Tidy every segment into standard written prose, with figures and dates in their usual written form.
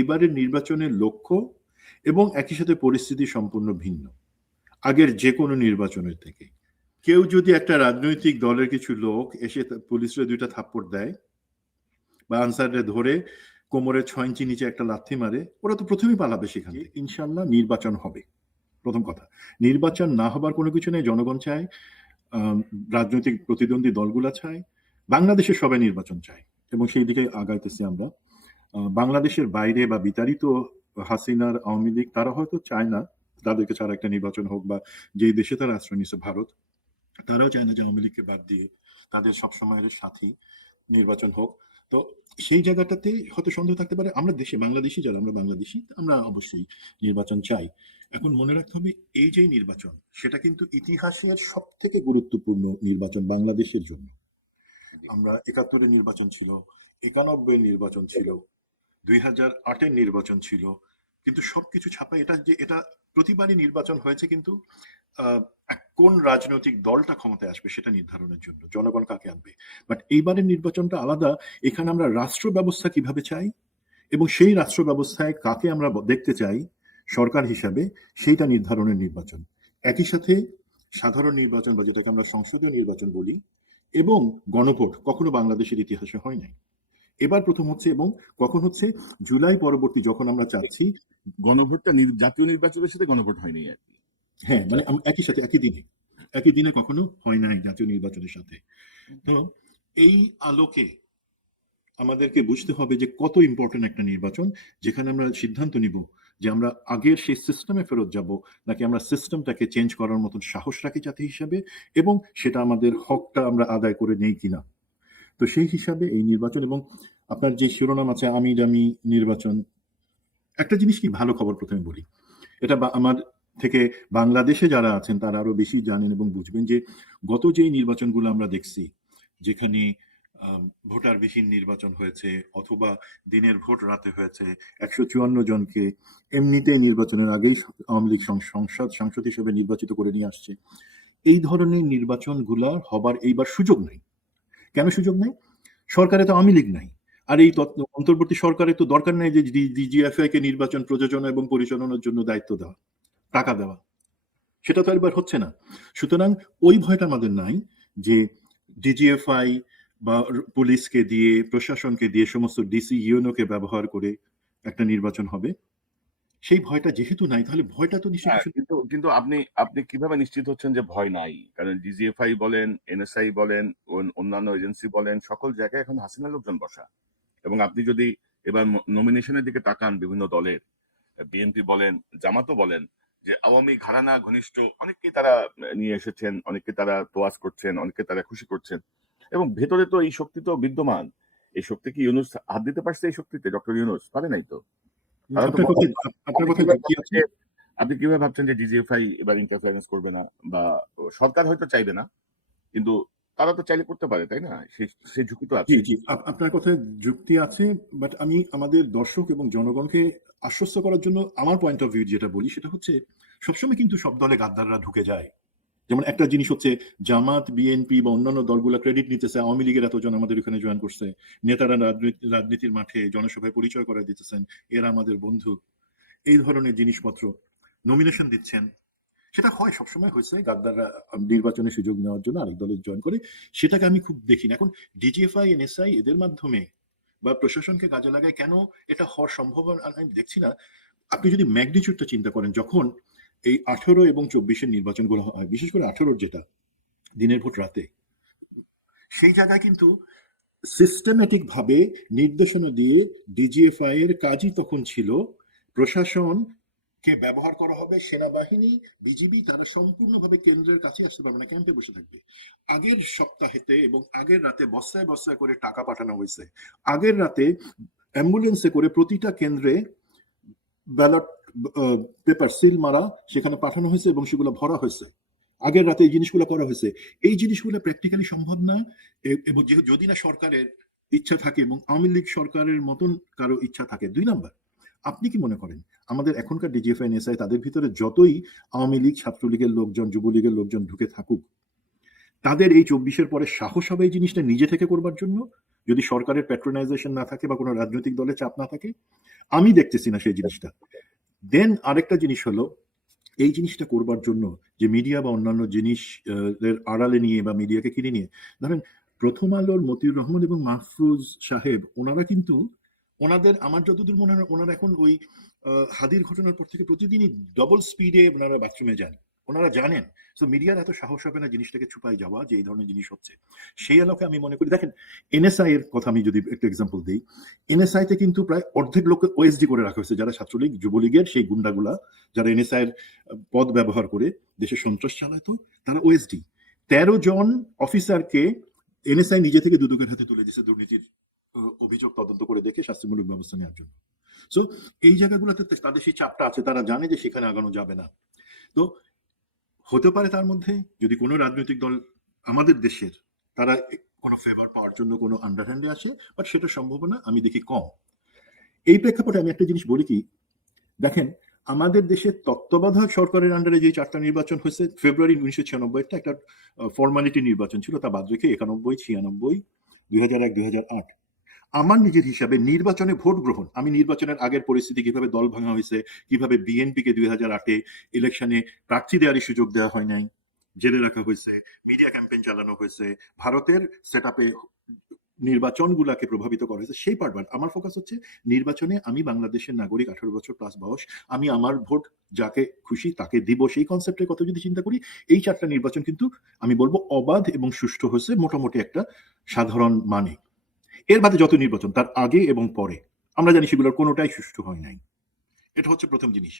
এবারের নির্বাচনের লক্ষ্য এবং একই সাথে পরিস্থিতি সম্পূর্ণ ভিন্ন আগের যে কোনো নির্বাচনের থেকে। কেউ যদি একটা রাজনৈতিক দলের কিছু লোক এসে পুলিশরে 2টা থাপ্পড় দেয় বা আনসারে ধরে কোমরের 6 ইঞ্চি নিচে একটা লাথি মারে, ওরা তো প্রথমেই পালাবে সেখান থেকে। ইনশাল্লাহ নির্বাচন হবে, প্রথম কথা। নির্বাচন না হবার কোনো কিছু নেই, জনগণ চায়, রাজনৈতিক প্রতিদ্বন্দ্বী দলগুলা চায়, বাংলাদেশের সবাই নির্বাচন চায় এবং সেই দিকে আগাইতেছি আমরা। বাংলাদেশের বাইরে বা বিতাড়িত হাসিনার আওয়ামী লীগ তারা হয়তো চায় না তাদেরকে ছাড়া একটা নির্বাচন হোক, বা যে দেশে তারা আশ্রয় নিচ্ছে ভারত, তারাও চায় না যে আওয়ামী লীগকে বাদ দিয়ে তাদের সবসময়ের সাথী নির্বাচন হোক। তো সেই জায়গাটাতে হয়তো সন্দেহ থাকতে পারে। আমরা দেশে বাংলাদেশি, যারা আমরা বাংলাদেশি, আমরা অবশ্যই নির্বাচন চাই। এখন মনে রাখতে হবে এই যে নির্বাচন, সেটা কিন্তু ইতিহাসের সব থেকে গুরুত্বপূর্ণ নির্বাচন বাংলাদেশের জন্য। আমরা 71-এর নির্বাচন ছিল, 91-এর নির্বাচন ছিল, 2008-এর নির্বাচন ছিল, কিন্তু সবকিছু ছাপায় এটা প্রতিবারই নির্বাচন হয়েছে কিন্তু কোন রাজনৈতিক দলটা ক্ষমতায় আসবে সেটা নির্ধারণের জন্য, জনগণ কাকে আনবে। বাট এইবারের নির্বাচনটা আলাদা। এখানে আমরা রাষ্ট্র ব্যবস্থা কিভাবে চাই এবং সেই রাষ্ট্র ব্যবস্থায় কাকে আমরা দেখতে চাই সরকার হিসাবে, সেইটা নির্ধারণের নির্বাচন। একই সাথে সাধারণ নির্বাচন বা যেটাকে আমরা সংসদীয় নির্বাচন বলি এবং গণভোট কখনো বাংলাদেশের ইতিহাসে হয় নাই, এবার প্রথম হচ্ছে। এবং কখন হচ্ছে? জুলাই পরবর্তী যখন আমরা চাচ্ছি গণভোটটা জাতীয় নির্বাচনের সাথে গণভোট হয়নি আর কি। হ্যাঁ, মানে একই সাথে একই দিনে কখনো হয় নাই জাতীয় নির্বাচনের সাথে। তো এই আলোকে আমাদেরকে বুঝতে হবে যে কত ইম্পর্টেন্ট একটা নির্বাচন, যেখানে আমরা সিদ্ধান্ত নিব যে আমরা আগের সেই সিস্টেমে ফেরত যাব নাকি আমরা সিস্টেমটাকে চেঞ্জ করার মতন সাহস রাখি জাতি হিসাবে, এবং সেটা আমাদের হকটা আমরা আদায় করে নেই কিনা। তো সেই হিসাবে এই নির্বাচন এবং আপনার যে শিরোনাম আছে আমি দামি নির্বাচন, একটা জিনিস কি ভালো খবর প্রথমে বলি, এটা আমার থেকে বাংলাদেশে যারা আছেন তারা আরো বেশি জানেন এবং বুঝবেন যে গত যে নির্বাচনগুলো আমরা দেখছি, যেখানে ভোটারবিহীন নির্বাচন হয়েছে অথবা দিনের ভোট রাতে হয়েছে, 154 জনকে এমনিতে নির্বাচনের আগেই আওয়ামী লীগ সাংসদ হিসেবে নির্বাচিত করে নিয়ে আসছে, এই ধরনের নির্বাচনগুলো হবার এইবার সুযোগ নেই। কেন সুযোগ নেই? সরকারে তো আওয়ামী লীগ নাই। আর এই অন্তর্বর্তী সরকারের তো দরকার নেই যে ডিজিএফআই কে নির্বাচন প্রযোজনা এবং পরিচালনার জন্য দায়িত্ব দেওয়া, টাকা দেওয়া, সেটা তো এবার হচ্ছে না। সুতরাং ওই ভয়টা আমাদের নাই যে ডিজিএফআই বা পুলিশকে দিয়ে, প্রশাসনকে দিয়ে, সমস্ত ডিসি ইউনোকে ব্যবহার করে একটা নির্বাচন হবে, সেই ভয়টা যেহেতু নাই, তাহলে ভয়টা তো নিশ্চয়ই কিন্তু আপনি কিভাবে নিশ্চিত হচ্ছেন যে ভয় নাই? কারণ ডিজিএফআই বলেন, এনএসআই বলেন, অন্যান্য এজেন্সি বলেন, সকল জায়গায় এখন হাসিনা লোকজন বসা। এবং আপনি যদি এবার নমিনেশনের দিকে তাকান বিভিন্ন দলের, বিএনপি বলেন, জামাতও বলেন, যে আওয়ামী ঘরানা ঘনিষ্ঠ অনেককে তারা নিয়ে এসেছেন, অনেককে তারা তোয়াজ করছেন, অনেককে তারা খুশি করছেন, এবং ভেতরে তো এই শক্তি তো বিদ্যমান। এই শক্তি কি ইউনূস হাত দিতে পারছে? এই শক্তিতে ডক্টর ইউনূস পারে নাই তো। আপনি কিভাবে ভাবছেন যে ডিজিএফআই এবার ইন্টারফারেন্স করবে না, বা সরকার হয়তো চাইবে না, কিন্তু তারা তো চাইলে করতে পারে, তাই না? সেই ঝুঁকি তো আছে। জি, আপনার কথায় যুক্তি আছে, বাট আমি আমাদের দর্শক এবং জনগণকে আশ্বস্ত করার জন্য আমার পয়েন্ট অফ ভিউ যেটা বলি সেটা হচ্ছে, সবসময় কিন্তু সব দলে গাদ্দাররা ঢুকে যায়। যেমন একটা জিনিস হচ্ছে, জামাত, বিএনপি বা অন্যান্য দলগুলো ক্রেডিট নিতেছে আওয়ামী লীগের এতজন আমাদের এখানে জয়েন করছে, নেতারা রাজনীতির মাঠে জনসভায় পরিচয় করে দিতেছেন এরা আমাদের বন্ধু, এই ধরনের জিনিসপত্র নমিনেশন দিচ্ছেন। সেটা হয়, সবসময় হয়েছে, গাদ্দাররা নির্বাচনে সুযোগ নেওয়ার জন্য আরেক দলে জয়েন করে। সেটাকে আমি খুব দেখি না। এখন ডিজিএফআই, এনএসআই এদের মাধ্যমে বা প্রশাসনকে কাজে লাগায় কেন এটা হওয়ার সম্ভাবনা আমি দেখছি না। আপনি যদি ম্যাগনিটিউডটা চিন্তা করেন, যখন এই 18 এবং 24-এর নির্বাচনগুলো হয়, বিশেষ করে 18-র যেটা দিনের ভোট রাতে, সেই জায়গায় কিন্তু সিস্টেমেটিক ভাবে নির্দেশনা দিয়ে ডিজিএফআই এর কাজই তখন ছিল প্রশাসন কে ব্যবহার করা হবে, সেনাবাহিনী, বিজিবি তারা সম্পূর্ণভাবে কেন্দ্রের কাছে আসতে পারবে না, ক্যাম্পে বসে থাকবে। আগের সপ্তাহেতে এবং আগের রাতে বস্তায় বস্তায় করে টাকা পাঠানো হয়েছে। আগের রাতে অ্যাম্বুলেন্সে করে প্রতিটা কেন্দ্রে ব্যালট পেপার সিল মারা সেখানে পাঠানো হয়েছে এবং সেগুলো ভরা হয়েছে। আগের রাতে এই জিনিসগুলো করা হয়েছে। এই জিনিসগুলো প্র্যাকটিক্যালি সম্ভব না, এবং যদি না সরকারের ইচ্ছা থাকে এবং আওয়ামী লীগ সরকারের মতন কারো ইচ্ছা থাকে। 2 নাম্বার, আপনি কি মনে করেন আমাদের এখনকার ডিজিএফআই, এনএসআই তাদের ভিতরে যতই আওয়ামী লীগ, ছাত্রলীগের লোকজন, যুবলীগের লোকজন ঢুকে থাকুক, তাদের এই 24-এর পরে সাহস হবে এই জিনিসটা নিজে থেকে করবার জন্য? যদি সরকারের প্যাট্রোনাইজেশন না থাকে বা কোনো রাজনৈতিক দলের চাপ না থাকে, আমি দেখতেছি না সেই জিনিসটা। দেন আরেকটা জিনিস হলো, এই জিনিসটা করবার জন্য যে মিডিয়া বা অন্যান্য জিনিস এর আড়ালে নিয়ে বা মিডিয়াকে কিনে নিয়ে, ধরেন প্রথম আলোর মতিউর রহমান এবং মাহফুজ সাহেব, ওনারা কিন্তু ওনাদের, আমার যতদূর মনে হয়, ওনারা এখন ওই হাদির ঘটনার পর থেকে প্রতিদিনই ডবল স্পিডে ওনারা বাথরুমে যান। ওনারা জানেন, তো মিডিয়ার এত সাহস হবে না জিনিসটাকে ছুপাই যাওয়া যে এই ধরনের জিনিস হচ্ছে। সেই আলোকে আমি মনে করি, দেখেন এনএসআই এর কথা আমি যদি একটা এক্সাম্পল দিই, এনএসআই তে কিন্তু প্রায় অর্ধেক লোককে ওএসডি করে রাখা হয়েছে, যারা ছাত্রলীগ যুবলীগের সেই গুন্ডাগুলা, যারা এনএসআই এর পদ ব্যবহার করে দেশে সন্ত্রাস চালাতো, তারা ওএসডি। 13 জন অফিসারকে এনএসআই নিজে থেকে দুদকের হাতে তুলে দিয়েছে দুর্নীতির অভিযোগ তদন্ত করে দেখে শাস্তিমূলক ব্যবস্থা নেওয়ার জন্য। সো এই জায়গাগুলোতে তাদের সেই চাপটা আছে, তারা জানে যে সেখানে আগানো যাবে না। তো হতে পারে তার মধ্যে যদি কোনো রাজনৈতিক দল আমাদের দেশের, তারা কোনো ফেভার পাওয়ার জন্য কোনো আন্ডারহ্যান্ডে আসে, বাট সেটা সম্ভাবনা আমি দেখি কম। এই প্রেক্ষাপটে আমি একটা জিনিস বলি কি, দেখেন আমাদের দেশের তত্ত্বাবধায়ক সরকারের আন্ডারে যে 4টা নির্বাচন হয়েছে, ফেব্রুয়ারি 1996 একটা ফর্মালিটি নির্বাচন ছিল, তা বাদ রেখে 91, 96, 2001, 2008, আমার নিজের হিসাবে নির্বাচনে ভোট গ্রহণ, আমি নির্বাচনের আগের পরিস্থিতি, কিভাবে দল ভাঙা হয়েছে, কিভাবে বিএনপিকে 2008-এ ইলেকশনে প্রার্থী দেওয়ারই সুযোগ দেওয়া হয় নাই, জেলে রাখা হয়েছে, মিডিয়া ক্যাম্পেইন চালানো হয়েছে, ভারতের সেটআপে নির্বাচনগুলাকে প্রভাবিত করা হয়েছে, সেই পার্ট। আমার ফোকাস হচ্ছে নির্বাচনে আমি বাংলাদেশের নাগরিক, 18 বছর প্লাস বয়স, আমি আমার ভোট যাকে খুশি তাকে দিব, সেই কনসেপ্টের কথা যদি চিন্তা করি, এই 4টা নির্বাচন কিন্তু আমি বলবো অবাধ এবং সুষ্ঠু হয়েছে মোটামুটি একটা সাধারণ মানে। এর বাদে যত নির্বাচন তার আগে এবং পরে, আমরা জানি সেগুলোর কোনোটাই সুষ্ঠু হয় নাই। এটা হচ্ছে প্রথম জিনিস।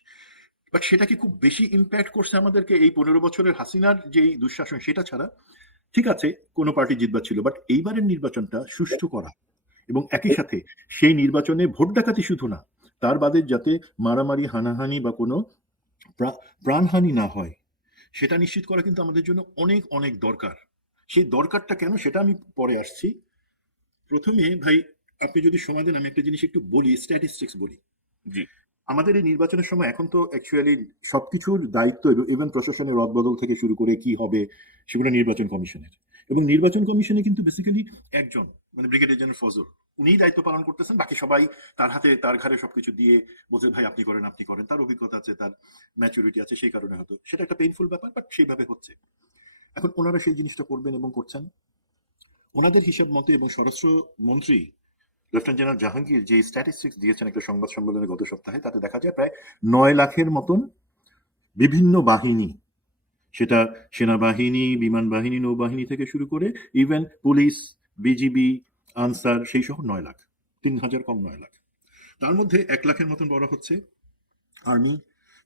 বাট সেটা কি খুব বেশি ইম্প্যাক্ট করছে আমাদেরকে এই 15 বছরের হাসিনার যেই দুঃশাসন, সেটা ছাড়া? ঠিক আছে, কোনো পার্টি জিতবার ছিল, বাট এইবারের নির্বাচনটা সুষ্ঠু করা এবং একই সাথে সেই নির্বাচনে ভোট ডাকাতি শুধু না, তার বাদে যাতে মারামারি, হানাহানি বা কোনো প্রাণহানি না হয়, সেটা নিশ্চিত করা কিন্তু আমাদের জন্য অনেক অনেক দরকার। সেই দরকারটা কেন, সেটা আমি পরে আসছি। প্রথমে ভাই, আপনি যদি সময় দেন, আমি একটা জিনিস একটু বলি, স্ট্যাটিস্টিক্স বলি। জি। আমাদের এই নির্বাচনের সময় এখন তো অ্যাকচুয়ালি সবকিছুর দায়িত্ব, ইভেন প্রশাসনের রদবদল থেকে শুরু করে কি হবে সেগুলো নির্বাচন কমিশনের। এবং নির্বাচন কমিশনে কিন্তু বেসিক্যালি একজন, মানে ব্রিগেডিয়ার জেনারেল ফজল, উনিই দায়িত্ব পালন করতেছেন, বাকি সবাই তার হাতে তার ঘাড়ে সবকিছু দিয়ে বলছেন ভাই আপনি করেন, আপনি করেন। তার অভিজ্ঞতা আছে, তার ম্যাচুরিটি আছে, সেই কারণে হয়তো সেটা একটা পেইনফুল ব্যাপার, বাট সেইভাবে হচ্ছে। এখন ওনারা সেই জিনিসটা করবেন এবং করছেন ওনাদের হিসাব মতে। এবং স্বরাষ্ট্র মন্ত্রী লেফটেন্যান্ট জেনারেল জাহাঙ্গীর যে স্ট্যাটিস্টিক্স দিয়েছেন একটা সংবাদ সম্মেলনে গত সপ্তাহে, তাতে দেখা যায় প্রায় 9 লাখের মতন বিভিন্ন বাহিনী, সেটা সেনাবাহিনী, বিমান বাহিনী, নৌবাহিনী থেকে শুরু করে ইভেন পুলিশ, বিজিবি, আনসার, সেই সহ 9 লাখ, 3,000 কম 9 লাখ। তার মধ্যে 1 লাখের মতন বলা হচ্ছে আর্মি,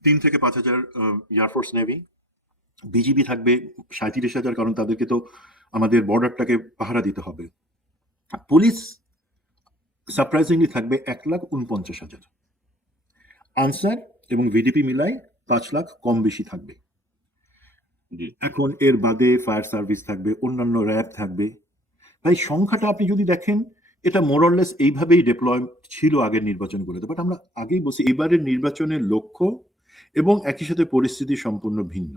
3 থেকে 5,000 এয়ারফোর্স, নেভি, বিজিবি থাকবে 37,000, কারণ তাদেরকে তো আমাদের বর্ডারটাকে পাহারা দিতে হবে। পুলিশ সারপ্রাইজিংলি থাকবে 1,49,000। আনসার এবং ভিডিপি মিলাই 5 লাখ কম বেশি থাকবে। এখন এর বাদে ফায়ার সার্ভিস থাকবে, অন্যান্য র্যাব থাকবে। ভাই সংখ্যাটা আপনি যদি দেখেন, এটা মোরলেস এইভাবেই ডেপ্লয় ছিল আগের নির্বাচনগুলোতে। বাট আমরা আগেই বলছি, এবারের নির্বাচনের লক্ষ্য এবং একই সাথে পরিস্থিতি সম্পূর্ণ ভিন্ন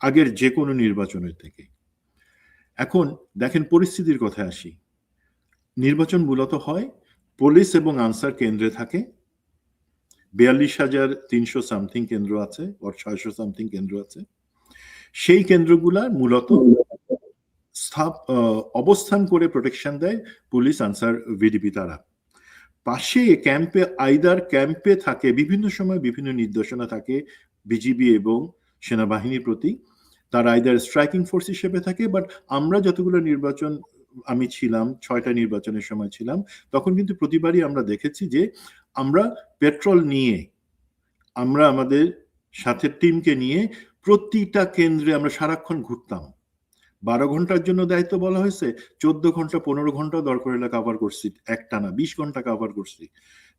আগের যে কোনো নির্বাচনের থেকে। এখন দেখেন পরিস্থিতির কথা আসি, নির্বাচন মূলত হয় পুলিশ এবং আনসার কেন্দ্রে থাকে, 42,300 সামথিং কেন্দ্র আছে, ওর 600 সামথিং কেন্দ্র আছে। সেই কেন্দ্রগুলা মূলত অবস্থান করে প্রোটেকশন দেয় পুলিশ, আনসার, ভিডিপি। তারা পাশে ক্যাম্পে, আইদার ক্যাম্পে থাকে, বিভিন্ন সময় বিভিন্ন নির্দেশনা থাকে বিজিবি এবং সেনাবাহিনীর প্রতি, তারা আইদার স্ট্রাইকিং ফোর্স হিসেবে থাকে। বাট আমরা যতগুলো নির্বাচন, আমি ছিলাম 6টা নির্বাচনের সময় ছিলাম, তখন কিন্তু প্রতিবারই আমরা দেখেছি যে আমরা পেট্রোল নিয়ে, আমরা আমাদের সাথে টিমকে নিয়ে প্রতিটা কেন্দ্রে আমরা সারাক্ষণ ঘুরতাম। 12 ঘন্টার জন্য দায়িত্ব বলা হয়েছে, 14 ঘন্টা 15 ঘন্টা দরকার হলে কাভার করছি, একটানা 20 ঘন্টা কাভার করছি,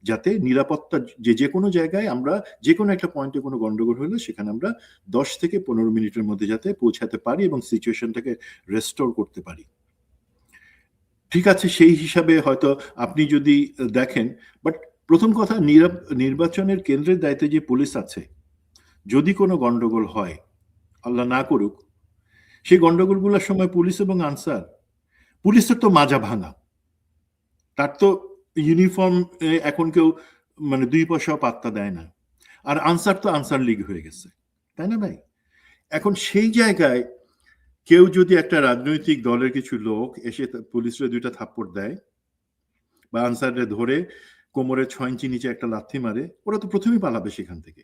যাতে নিরাপত্তা, যে কোনো জায়গায় আমরা যে কোনো একটা পয়েন্টে কোনো গন্ডগোল হলে সেখানে আমরা 10 থেকে 15 মিনিটের মধ্যে যাতে পৌঁছাতে পারি এবং সিচুয়েশনটাকে রেস্টোর করতে পারি। ঠিক আছে, সেই হিসাবে হয়তো আপনি যদি দেখেন, বাট প্রথম কথা, নির্বাচনের কেন্দ্রের দায়িত্বে যে পুলিশ আছে, যদি কোনো গন্ডগোল হয়, আল্লাহ না করুক, সেই গন্ডগোলগুলোর সময় পুলিশ এবং আনসার, পুলিশের তো মাজা ভাঙা, তার তো ইউনিফর্ম এখন কেউ মানে 2 পয়সাও পাত্তা দেয় না। আর আনসার তো আনসার লীগ হয়ে গেছে, তাই না ভাই? এখন সেই জায়গায় কেউ যদি একটা রাজনৈতিক দলের কিছু লোক এসে পুলিশরে 2টা থাপ্পড় দেয় বা আনসারে ধরে কোমরের 6 ইঞ্চি নিচে একটা লাথি মারে, ওরা তো প্রথমেই পালাবে সেখান থেকে।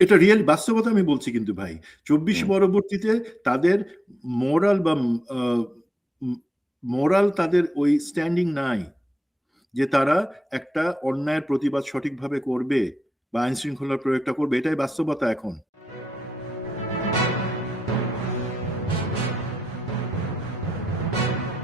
এটা রিয়েল বাস্তবতা আমি বলছি কিন্তু ভাই। 24 পরবর্তীতে তাদের মোরাল বা মোরাল তাদের ওই স্ট্যান্ডিং নাই যে তারা একটা অন্যায়ের প্রতিবাদ সঠিকভাবে করবে বা আইন শৃঙ্খলার প্রয়োগটা করবে। এটাই বাস্তবতা এখন।